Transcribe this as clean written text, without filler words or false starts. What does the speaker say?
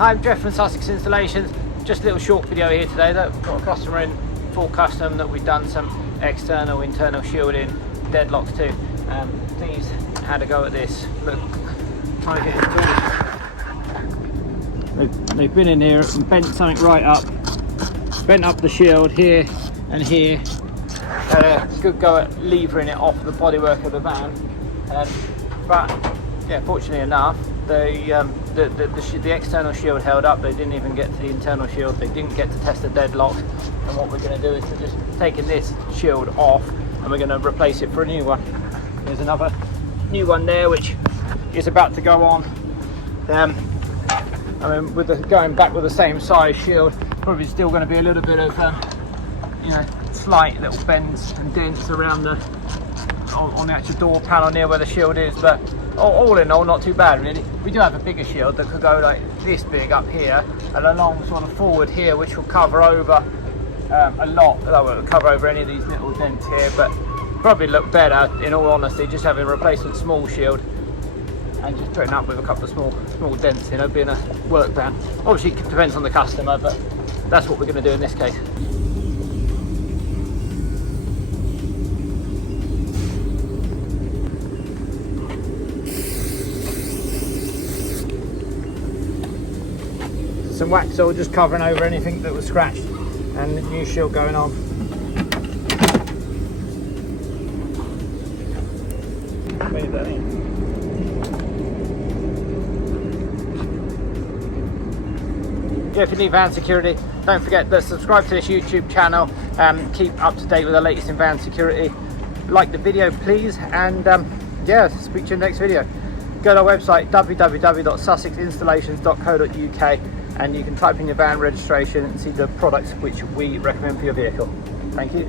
I'm Jeff from Sussex Installations. Just a little short video here today. That we've got a customer in full custom that we've done some external, internal shielding, deadlocks to. Thieves had a go at this. Look, trying to get it tool. They've been in here and bent something right up. Bent up the shield here and here. Had a good go at levering it off the bodywork of the van. But yeah, fortunately enough, the external shield held up. They didn't even get to the internal shield. They didn't get to test the deadlock. And what we're going to do is to just taking this shield off, and we're going to replace it for a new one. There's another new one there which is about to go on. I mean, with going back with the same size shield, probably still going to be a little bit of you know, slight little bends and dents around on the actual door panel near where the shield is, but all in all, not too bad really. We do have a bigger shield that could go like this big up here and along sort of forward here, which will cover over a lot. It will cover over any of these little dents here, but probably look better in all honesty just having a replacement small shield and just putting up with a couple of small dents, you know, being a work van. Obviously it depends on the customer, but that's what we're going to do in this case. Some wax oil just covering over anything that was scratched, and the new shield going on. Leave that in. Yeah, if you need van security, don't forget to subscribe to this YouTube channel. Keep up to date with the latest in van security. Like the video please, and yeah, speak to you in the next video. Go to our website www.sussexinstallations.co.uk and you can type in your van registration and see the products which we recommend for your vehicle. Thank you.